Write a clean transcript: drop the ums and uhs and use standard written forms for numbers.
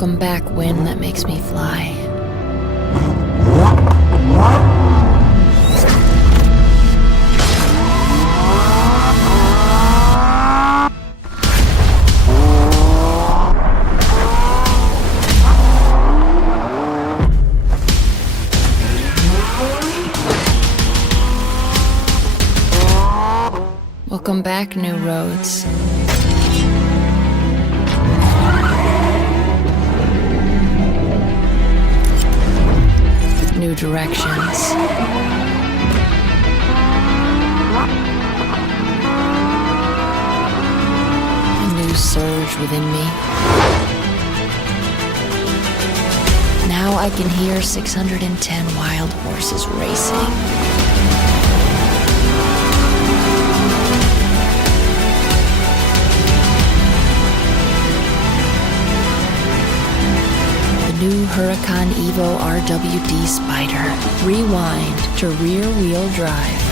Welcome back, wind that makes me fly. Welcome back, new roads. New directions. A new surge within me. Now I can hear 610 wild horses racing. New Huracan Evo RWD Spyder. Rewind to rear-wheel drive.